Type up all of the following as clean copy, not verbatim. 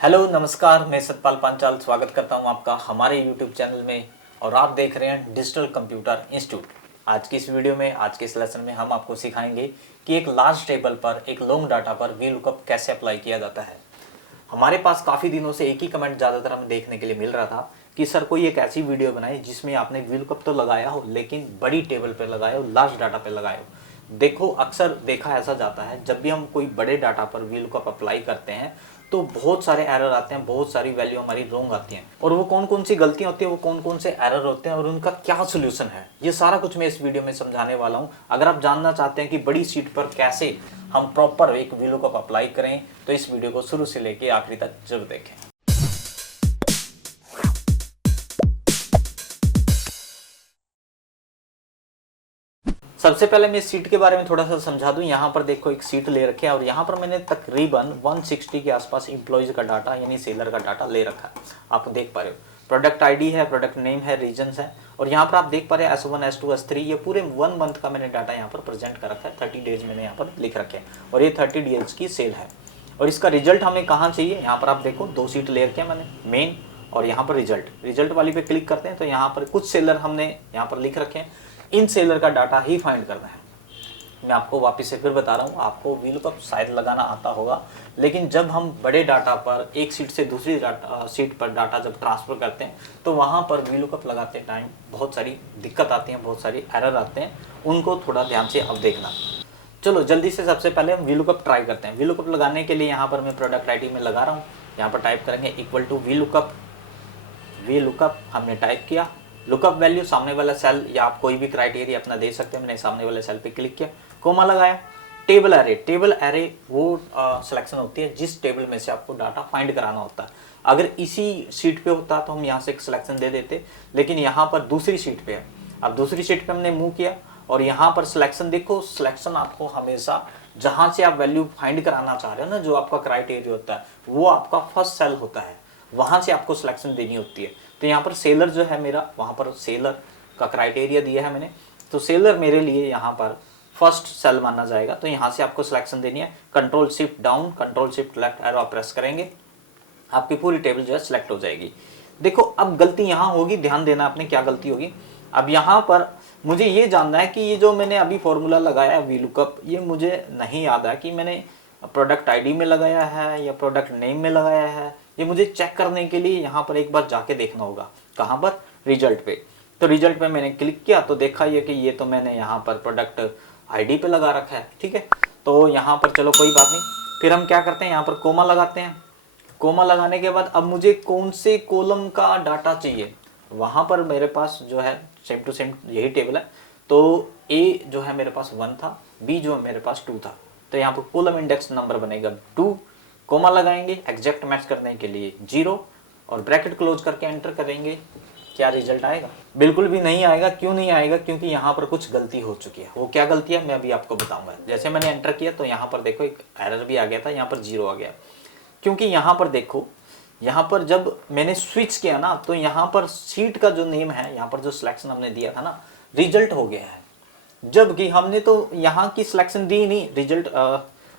Hello नमस्कार, मैं सतपाल पांचाल स्वागत करता हूं आपका हमारे यूट्यूब चैनल में। और आप देख रहे हैं डिजिटल कंप्यूटर इंस्टीट्यूट। आज की इस वीडियो में, आज के इस लेसन में हम आपको सिखाएंगे कि एक लार्ज टेबल पर, एक लॉन्ग डाटा पर वीलुकअप कैसे अप्लाई किया जाता है। हमारे पास काफ़ी दिनों से एक ही कमेंट ज़्यादातर हमें देखने के लिए मिल रहा था कि सर कोई एक ऐसी वीडियो बनाए जिसमें आपने वीलुकअप तो लगाया हो लेकिन बड़ी टेबल पर लगाया हो, लार्ज डाटा पर लगाया हो। देखो, अक्सर देखा ऐसा जाता है जब भी हम कोई बड़े डाटा पर वीलुकअप अप्लाई करते हैं तो बहुत सारे एरर आते हैं, बहुत सारी वैल्यू हमारी रॉन्ग आती हैं। और वो कौन कौन सी गलतियां होती हैं, वो कौन कौन से एरर होते हैं और उनका क्या सोल्यूशन है, ये सारा कुछ मैं इस वीडियो में समझाने वाला हूं। अगर आप जानना चाहते हैं कि बड़ी शीट पर कैसे हम प्रॉपर एक वीलुकअप अप्लाई करें तो इस वीडियो को शुरू से लेकर आखिरी तक जरूर देखें। सबसे पहले मैं इस सीट के बारे में थोड़ा सा समझा दूं। यहाँ पर देखो एक सीट ले रखे है और यहाँ पर मैंने तकरीबन 160 के आसपास इम्प्लॉइज का डाटा यानी सेलर का डाटा ले रखा है। आप देख पा रहे हो, प्रोडक्ट आईडी है, प्रोडक्ट नेम है, रीजन्स है। और यहाँ पर आप देख पा रहे हैं S1 S2 S3 ये पूरे 1 मंथ का मैंने डाटा यहाँ पर प्रेजेंट कर रखा है। 30 डेज मैंने यहाँ पर लिख रखे हैं और ये 30 डेज की सेल है। और इसका रिजल्ट हमें कहाँ चाहिए, यहाँ पर आप देखो 2 सीट ले रखे हैं मैंने, मेन और यहाँ पर रिजल्ट वाली पे क्लिक करते हैं तो यहाँ पर कुछ सेलर हमने यहाँ पर लिख रखे हैं। इन सेलर का डाटा ही फाइंड करना है। मैं आपको वापस से फिर बता रहा हूँ, आपको वीलुकअप शायद लगाना आता होगा, लेकिन जब हम बड़े डाटा पर एक सीट से दूसरी सीट पर डाटा जब ट्रांसफ़र करते हैं तो वहाँ पर वीलुकअप लगाते टाइम बहुत सारी दिक्कत आती हैं, बहुत सारी एरर आते हैं। उनको थोड़ा ध्यान से अब देखना। चलो जल्दी से सबसे पहले हम वीलुकअप ट्राई करते हैं। वीलुकअप लगाने के लिए यहाँ पर मैं प्रोडक्ट आईडी में लगा रहा हूँ। यहाँ पर टाइप करेंगे इक्वल टू वीलुकअप हमने टाइप किया। लुकअप वैल्यू सामने वाला सेल या आप कोई भी क्राइटेरिया अपना दे सकते हैं। मैंने सामने वाले सेल पे क्लिक किया, कोमा लगाया। टेबल एरे वो सिलेक्शन होती है जिस टेबल में से आपको डाटा फाइंड कराना होता है। अगर इसी सीट पे होता तो हम यहाँ से एक सिलेक्शन दे देते, लेकिन यहाँ पर दूसरी सीट पे है। अब दूसरी सीट पे हमने मूव किया और यहाँ पर सिलेक्शन देखो, सिलेक्शन आपको हमेशा जहाँ से आप वैल्यू फाइंड कराना चाह रहे हो ना, जो आपका क्राइटेरिया होता है वो आपका फर्स्ट सेल होता है, वहाँ से आपको सिलेक्शन देनी होती है। तो यहाँ पर सेलर जो है मेरा, वहाँ पर सेलर का क्राइटेरिया दिया है मैंने, तो सेलर मेरे लिए यहाँ पर फर्स्ट सेल माना जाएगा। तो यहाँ से आपको सिलेक्शन देनी है। Control shift down, control shift left arrow press करेंगे, आपकी पूरी टेबल जो है सिलेक्ट हो जाएगी। देखो अब गलती यहाँ होगी, ध्यान देना आपने क्या गलती होगी। अब यहाँ पर मुझे ये जानना है कि ये जो मैंने अभी फॉर्मूला लगाया वीलुकअप, ये मुझे नहीं याद है कि मैंने प्रोडक्ट आईडी में लगाया है या प्रोडक्ट नेम में लगाया है। ये मुझे चेक करने के लिए यहाँ पर एक बार जाके देखना होगा। कहाँ पर, रिजल्ट पे। तो रिजल्ट पे मैंने क्लिक किया तो देखा ये कि ये तो मैंने यहाँ पर प्रोडक्ट आईडी पे लगा रखा है। ठीक है, तो यहाँ पर चलो कोई बात नहीं। फिर हम क्या करते हैं, यहाँ पर कोमा लगाते हैं। कोमा लगाने के बाद अब मुझे कौन से कॉलम का डाटा चाहिए, वहाँ पर मेरे पास जो है सेम टू सेम यही टेबल है। तो ए जो है मेरे पास 1 था, बी जो है मेरे पास 2 था। तो यहाँ पर कॉलम इंडेक्स नंबर बनेगा 2, कोमा लगाएंगे एग्जैक्ट मैच करने के लिए 0 और ब्रैकेट क्लोज करके एंटर करेंगे। क्या रिजल्ट आएगा? बिल्कुल भी नहीं आएगा। क्यों नहीं आएगा? क्योंकि यहाँ पर कुछ गलती हो चुकी है। वो क्या गलती है मैं अभी आपको बताऊंगा। जैसे मैंने एंटर किया तो यहाँ पर देखो एक एरर भी आ गया था, यहाँ पर 0 आ गया। क्योंकि यहाँ पर देखो, यहाँ पर जब मैंने स्विच किया ना तो यहाँ पर सीट का जो नेम है, यहाँ पर जो सिलेक्शन हमने दिया था ना, रिजल्ट हो गया है। जबकि हमने तो यहाँ की सिलेक्शन दी नहीं, रिजल्ट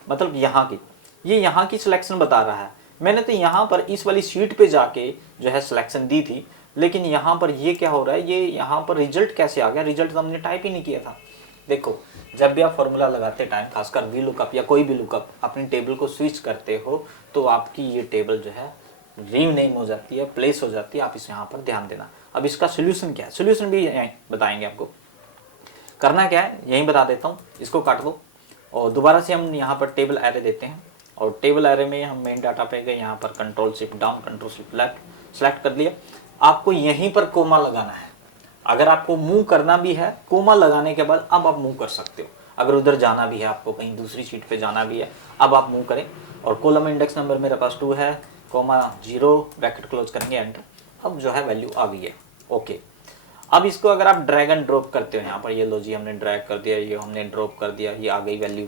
मतलब यहाँ की, ये यहाँ की सिलेक्शन बता रहा है। मैंने तो यहाँ पर इस वाली शीट पे जाके जो है सिलेक्शन दी थी, लेकिन यहाँ पर ये क्या हो रहा है, ये यहाँ पर रिजल्ट कैसे आ गया? रिजल्ट तो हमने टाइप ही नहीं किया था। देखो जब भी आप फॉर्मूला लगाते टाइम, खासकर वीलुकअप या कोई भी लुकअप, अपनी टेबल को स्विच करते हो तो आपकी ये टेबल जो है रीनेम हो जाती है, प्लेस हो जाती है। आप इस यहाँ पर ध्यान देना। अब इसका सोल्यूशन क्या है, सोल्यूशन भी बताएंगे आपको। करना क्या है यहीं बता देता हूँ, इसको काट दो और दोबारा से हम यहाँ पर टेबल एरे देते हैं। और टेबल एरे में हम मेन डाटा पे गए, यहाँ पर control shift down, control shift left select कर लिया। आपको यहीं पर कोमा लगाना है। अगर आपको मूव करना भी है, कोमा लगाने के बाद अब आप मूव कर सकते हो। अगर उधर जाना भी है, आपको कहीं दूसरी शीट पे जाना भी है, अब आप मूव करें। और कॉलम इंडेक्स नंबर मेरे पास 2 है, कोमा 0, ब्रैकेट क्लोज करेंगे एंटर। अब जो है वैल्यू आ गई है। ओके, अब इसको अगर आप ड्रैग एंड ड्रॉप करते हो, यहाँ पर ये लो जी हमने ड्रैग कर दिया, ये हमने ड्रॉप कर दिया, ये आ गई वैल्यू।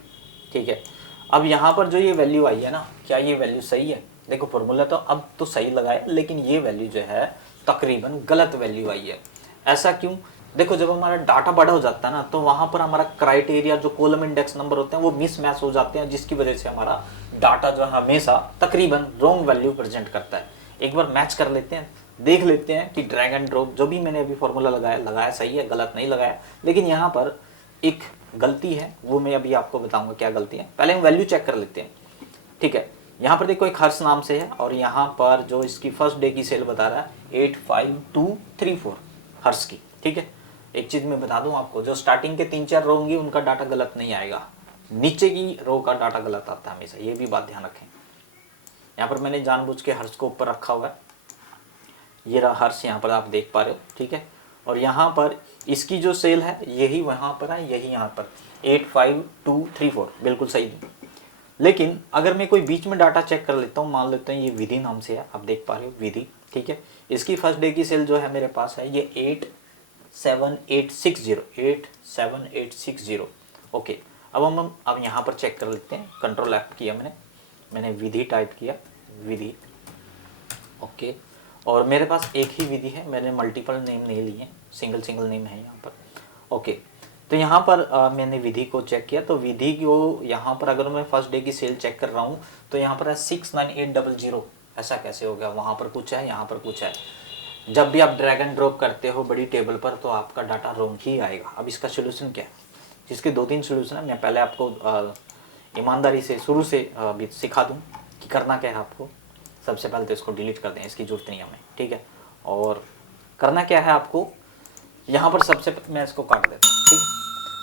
ठीक है, अब यहाँ पर जो ये वैल्यू आई है ना, क्या ये वैल्यू सही है? देखो फॉर्मूला तो अब तो सही लगाया, लेकिन ये वैल्यू जो है तकरीबन गलत वैल्यू आई है। ऐसा क्यों? देखो जब हमारा डाटा बड़ा हो जाता है ना, तो वहां पर हमारा क्राइटेरिया जो कॉलम इंडेक्स नंबर होते हैं वो मिसमैच हो जाते हैं, जिसकी वजह से हमारा डाटा जो है हमेशा तकरीबन रॉन्ग वैल्यू प्रेजेंट करता है। एक बार मैच कर लेते हैं, देख लेते हैं कि ड्रैग एंड ड्रॉप जो भी मैंने अभी फॉर्मूला लगाया सही है, गलत नहीं लगाया। लेकिन यहाँ पर एक गलती है, वो मैं अभी आपको बताऊंगा क्या गलती है। पहले हम वैल्यू चेक कर लेते हैं, ठीक है। यहाँ पर देखो एक हर्ष नाम से है, और यहाँ पर जो इसकी फर्स्ट डे की सेल बता रहा है 85234 हर्ष की, ठीक है। एक चीज मैं बता दूं आपको, जो स्टार्टिंग के 3-4 रो होंगी उनका डाटा गलत नहीं आएगा, नीचे की रो का डाटा गलत आता है हमेशा, ये भी बात ध्यान रखें। यहाँ पर मैंने जानबूझ के हर्ष को ऊपर रखा हुआ है, ये रहा हर्ष, यहाँ पर आप देख पा रहे हो, ठीक है। और यहाँ पर इसकी जो सेल है यही वहाँ पर है, यही यहाँ पर 85234 बिल्कुल सही। लेकिन अगर मैं कोई बीच में डाटा चेक कर लेता हूँ, मान लेते हैं ये विधि नाम से है, आप देख पा रहे हो विधि, ठीक है। इसकी फर्स्ट डे की सेल जो है मेरे पास है ये 87860 ओके। अब यहाँ पर चेक कर लेते हैं, कंट्रोल F किया मैंने विधि टाइप किया, विधि, ओके। और मेरे पास एक ही विधि है, मैंने मल्टीपल नेम नहीं लिए, सिंगल नेम है यहाँ पर, ओके। तो यहाँ पर मैंने विधि को चेक किया, तो विधि को यहाँ पर अगर मैं फर्स्ट डे की सेल चेक कर रहा हूँ तो यहाँ पर है 69800, ऐसा कैसे हो गया, वहाँ पर कुछ है यहाँ पर कुछ है। जब भी आप ड्रैग एंड ड्रॉप करते हो बड़ी टेबल पर तो आपका डाटा रॉन्ग ही आएगा। अब इसका सोल्यूशन क्या है, जिसके 2-3 सोल्यूशन है, मैं पहले आपको ईमानदारी से शुरू से भी सिखा दूँ कि करना क्या है आपको। सबसे पहले तो इसको डिलीट कर दें, इसकी जरूरत नहीं हमें, ठीक है। और करना क्या है आपको, यहाँ पर सबसे मैं इसको काट देता हूँ, ठीक है।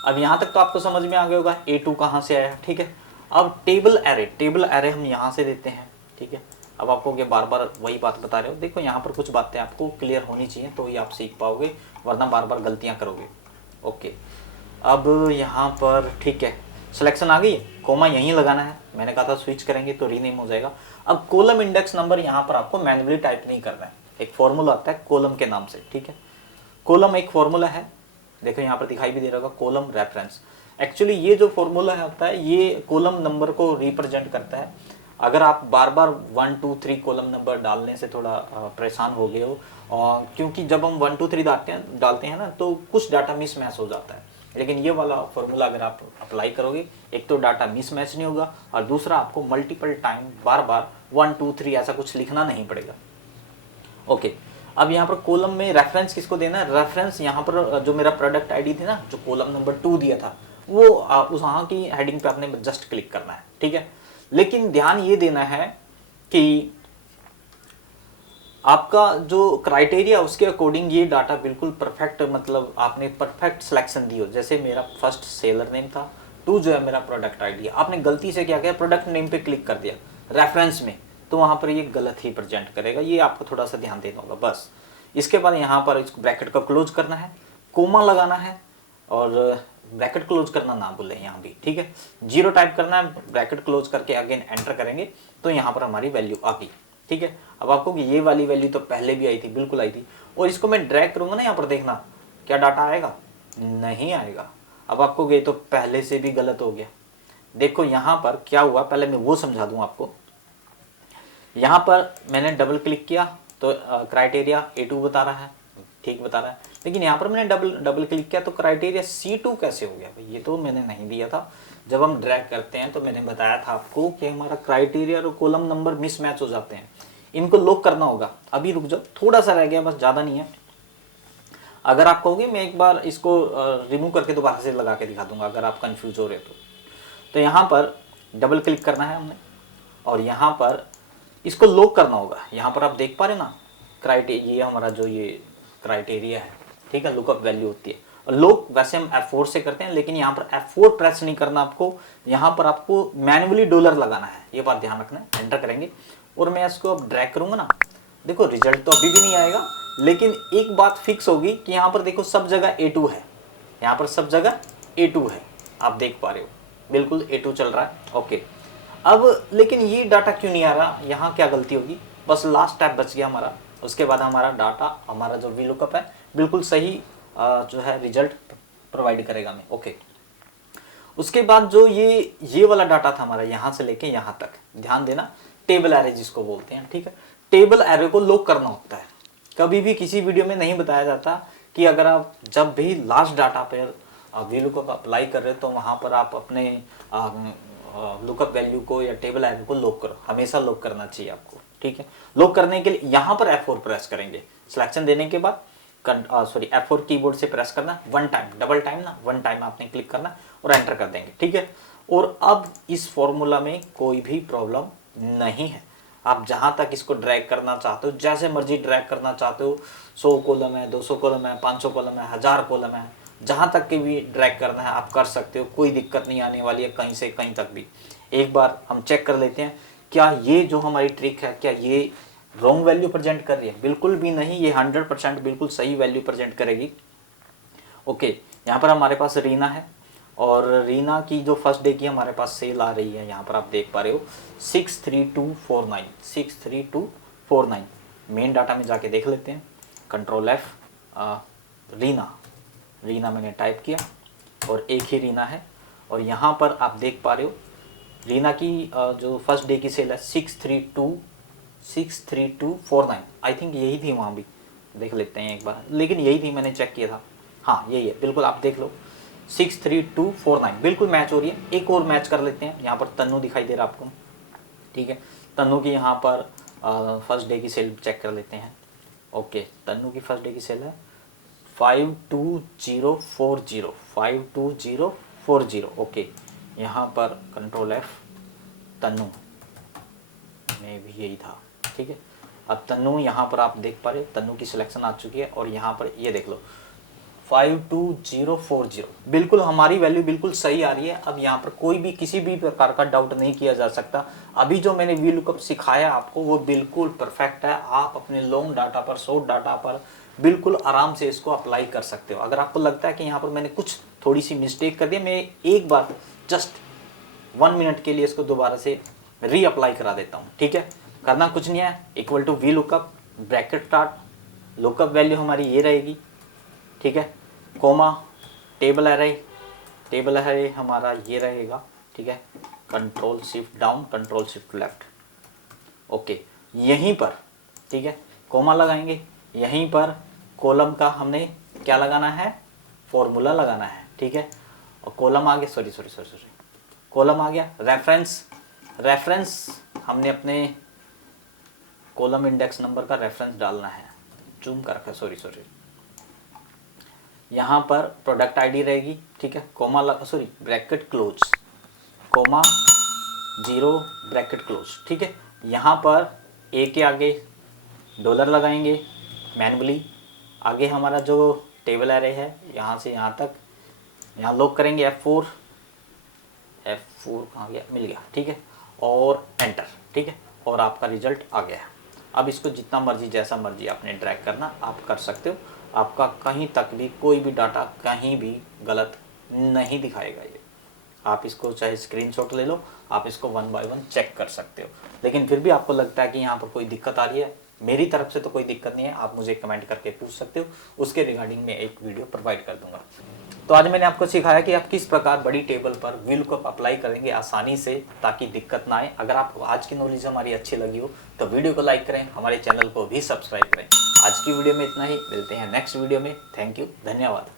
अब यहाँ तक तो आपको समझ में आ गया होगा A2 कहाँ से आया, ठीक है। अब टेबल एरे हम यहाँ से देते हैं, ठीक है। अब आपको ये बार बार वही बात बता रहे हो, देखो यहाँ पर कुछ बातें आपको क्लियर होनी चाहिए तो ही आप सीख पाओगे, वरना बार बार गलतियाँ करोगे, ओके। अब यहाँ पर ठीक है, सिलेक्शन आ गई है, कोमा यहीं लगाना है, मैंने कहा था स्विच करेंगे तो रीनेम हो जाएगा। अब कॉलम इंडेक्स नंबर यहाँ पर आपको मैन्युअली टाइप नहीं करना है, एक फॉर्मूला आता है कॉलम के नाम से, ठीक है। कॉलम एक फॉर्मूला है, देखो यहाँ पर दिखाई भी दे रहा होगा, कॉलम रेफरेंस। एक्चुअली ये जो फॉर्मूला होता है ये कॉलम नंबर को रिप्रेजेंट करता है। अगर आप बार बार 1 2 3 कॉलम नंबर डालने से थोड़ा परेशान हो गए हो, और क्योंकि जब हम 1 2 3 डालते हैं ना तो कुछ डाटा मिसमैच हो जाता है। लेकिन ये वाला फॉर्मूला अगर आप अप्लाई करोगे, एक तो डाटा मिसमैच नहीं होगा, और दूसरा आपको मल्टीपल टाइम बार बार 1 2 3 ऐसा कुछ लिखना नहीं पड़ेगा, ओके। अब यहाँ पर कॉलम में रेफरेंस किसको देना है, रेफरेंस यहाँ पर जो मेरा प्रोडक्ट आईडी थी ना, जो कॉलम नंबर 2 दिया था, वो उस वहाँ की हेडिंग पे आपने जस्ट क्लिक करना है, ठीक है। लेकिन ध्यान ये देना है कि आपका जो क्राइटेरिया उसके अकॉर्डिंग ये डाटा बिल्कुल परफेक्ट, मतलब आपने परफेक्ट सिलेक्शन दी हो। जैसे मेरा फर्स्ट सेलर नेम था, 2 जो है मेरा प्रोडक्ट आईडी, आपने गलती से क्या किया, प्रोडक्ट नेम पे क्लिक कर दिया रेफरेंस में, तो वहाँ पर ये गलत ही प्रेजेंट करेगा, ये आपको थोड़ा सा ध्यान देना होगा बस। इसके बाद यहाँ पर इसको ब्रैकेट को क्लोज करना है, कोमा लगाना है, और ब्रैकेट क्लोज करना ना भूलें यहाँ भी, ठीक है। 0 टाइप करना है, ब्रैकेट क्लोज करके अगेन एंटर करेंगे तो यहाँ पर हमारी वैल्यू आ गई, ठीक है। अब आपको कि ये वाली वैल्यू तो पहले भी आई थी, बिल्कुल आई थी, और इसको मैं ड्रैग करूंगा ना, यहाँ पर देखना क्या डाटा आएगा, नहीं आएगा। अब आपको ये तो पहले से भी गलत हो गया। देखो यहाँ पर क्या हुआ, पहले मैं वो समझा दूं आपको। यहाँ पर मैंने डबल क्लिक किया तो क्राइटेरिया A2 बता रहा है, ठीक बता रहा है, लेकिन यहाँ पर मैंने डबल क्लिक किया तो क्राइटेरिया C2 कैसे हो गया भाई, ये तो मैंने नहीं दिया था। जब हम ड्रैग करते हैं तो मैंने बताया था आपको कि हमारा क्राइटेरिया और कॉलम नंबर मिसमैच हो जाते हैं, इनको लॉक करना होगा। अभी रुक जाओ, थोड़ा सा रह गया बस, ज़्यादा नहीं है। अगर आप कहोगे मैं एक बार इसको रिमूव करके दोबारा से लगा के दिखा दूंगा अगर आप कंफ्यूज हो रहे तो यहाँ पर डबल क्लिक करना है हमने, और यहाँ पर इसको लॉक करना होगा। यहाँ पर आप देख पा रहे ना, क्राइटेरिया, ये हमारा जो ये क्राइटेरिया है, ठीक है, लुकअप वैल्यू होती है। और लॉक वैसे हम F4 से करते हैं, लेकिन यहाँ पर F4 प्रेस नहीं करना आपको, यहाँ पर आपको मैन्युअली डॉलर लगाना है, ये बात ध्यान रखना है। एंटर करेंगे और मैं इसको अब ड्रैग करूंगा ना, देखो रिजल्ट तो अभी भी नहीं आएगा, लेकिन एक बात फिक्स होगी कि यहाँ पर देखो सब जगह A2 है, यहाँ पर सब जगह A2 है, आप देख पा रहे हो बिल्कुल A2 चल रहा है, ओके। अब लेकिन ये डाटा क्यों नहीं आ रहा, यहाँ क्या गलती होगी, बस लास्ट स्टेप बच गया हमारा। उसके बाद हमारा डाटा, हमारा जो VLOOKUP है बिल्कुल सही जो है रिजल्ट प्रोवाइड करेगा हमें, ओके। उसके बाद जो ये वाला डाटा था हमारा, यहाँ से लेके यहाँ तक, ध्यान देना, टेबल एरे जिसको बोलते हैं, ठीक है। टेबल एरे को लॉक करना होता है, कभी भी किसी वीडियो में नहीं बताया जाता कि अगर आप जब भी लास्ट डाटा पर वी लुकअप अप्लाई कर रहे हो तो वहाँ पर आप अपने लुकअप वैल्यू को या टेबल एरे को लॉक करो, हमेशा लॉक करना चाहिए आपको, ठीक है। लॉक करने के लिए यहाँ पर F4 प्रेस करेंगे, सिलेक्शन देने के बाद F4 कीबोर्ड से प्रेस करना, वन टाइम, डबल टाइम ना, वन टाइम आपने क्लिक करना और एंटर कर देंगे, ठीक है। और अब इस फॉर्मूला में कोई भी प्रॉब्लम नहीं है, आप जहां तक इसको ड्रैग करना चाहते हो, जैसे मर्जी ड्रैग करना चाहते हो, 100 कॉलम है, 200 कॉलम है, 500 कॉलम है, 1000 कॉलम है, जहां तक के भी ड्रैग करना है आप कर सकते हो, कोई दिक्कत नहीं आने वाली है कहीं से कहीं तक भी। एक बार हम चेक कर लेते हैं क्या ये जो हमारी ट्रिक है क्या ये रॉन्ग वैल्यू प्रेजेंट कर रही है। बिल्कुल भी नहीं, ये 100% बिल्कुल सही वैल्यू प्रेजेंट करेगी। ओके, यहाँ पर हमारे पास रीना है और रीना की जो फर्स्ट डे की हमारे पास सेल आ रही है, यहाँ पर आप देख पा रहे हो 63249, 63249। मेन डाटा में जाके देख लेते हैं, कंट्रोल F, रीना मैंने टाइप किया और एक ही रीना है। और यहाँ पर आप देख पा रहे हो रीना की जो फर्स्ट डे की सेल है 63249, आई थिंक यही थी, वहाँ भी देख लेते हैं एक बार, लेकिन यही थी, मैंने चेक किया था, हाँ यही है, बिल्कुल आप देख लो 63249 बिल्कुल मैच हो रही है। एक और मैच कर लेते हैं, यहाँ पर तन्नू दिखाई दे रहा आपको, ठीक है। तन्नू की यहाँ पर फर्स्ट डे की सेल चेक कर लेते हैं। ओके, तन्नू की फर्स्ट डे की सेल है 52040, 52040। ओके, यहाँ पर कंट्रोल F, तन्नू में भी यही था, ठीक है। अब तन्नू यहाँ पर आप देख पा रहे, तन्नू की सिलेक्शन आ चुकी है और यहाँ पर ये देख लो 52040, बिल्कुल हमारी वैल्यू बिल्कुल सही आ रही है। अब यहाँ पर कोई भी किसी भी प्रकार का डाउट नहीं किया जा सकता। अभी जो मैंने वी लुकअप सिखाया आपको वो बिल्कुल परफेक्ट है, आप अपने लॉन्ग डाटा पर, शॉर्ट डाटा पर बिल्कुल आराम से इसको अप्लाई कर सकते हो। अगर आपको लगता है कि यहाँ पर मैंने कुछ थोड़ी सी मिस्टेक कर दी, मैं एक बार जस्ट 1 मिनट के लिए इसको दोबारा से री अप्लाई करा देता हूँ, ठीक है। करना कुछ नहीं है, equal to V lookup, bracket start, lookup value हमारी ये रहेगी, ठीक है, कोमा, टेबल एरे हमारा ये रहेगा, ठीक है, control shift down, control shift left. Okay, यहीं पर, ठीक है, कोमा लगाएंगे, यहीं पर कॉलम का हमने क्या लगाना है, फॉर्मूला लगाना है, ठीक है। और कॉलम आ गया, सॉरी कॉलम आ गया, रेफरेंस हमने अपने कॉलम इंडेक्स नंबर का रेफरेंस डालना है, जूम कर रखा है, सॉरी यहाँ पर प्रोडक्ट आईडी रहेगी, ठीक है, comma bracket close, comma 0 bracket close, ठीक है। यहाँ पर ए के आगे डॉलर लगाएंगे मैनुअली, आगे हमारा जो टेबल एरे है यहाँ से यहाँ तक, यहाँ लॉक करेंगे F4 कहाँ गया, मिल गया, ठीक है, और एंटर, ठीक है, और आपका रिजल्ट आ गया। अब इसको जितना मर्जी जैसा मर्जी आपने ड्रैग करना आप कर सकते हो, आपका कहीं तक भी कोई भी डाटा कहीं भी गलत नहीं दिखाएगा ये। आप इसको चाहे स्क्रीनशॉट ले लो, आप इसको 1 बाय 1 चेक कर सकते हो। लेकिन फिर भी आपको लगता है कि यहाँ पर कोई दिक्कत आ रही है, मेरी तरफ से तो कोई दिक्कत नहीं है, आप मुझे कमेंट करके पूछ सकते हो, उसके रिगार्डिंग मैं एक वीडियो प्रोवाइड कर दूंगा। तो आज मैंने आपको सिखाया कि आप किस प्रकार बड़ी टेबल पर वी लुकअप अप्लाई करेंगे आसानी से, ताकि दिक्कत ना आए। अगर आपको आज की नॉलेज हमारी अच्छी लगी हो तो वीडियो को लाइक करें, हमारे चैनल को भी सब्सक्राइब करें। आज की वीडियो में इतना ही, मिलते हैं नेक्स्ट वीडियो में। थैंक यू, धन्यवाद।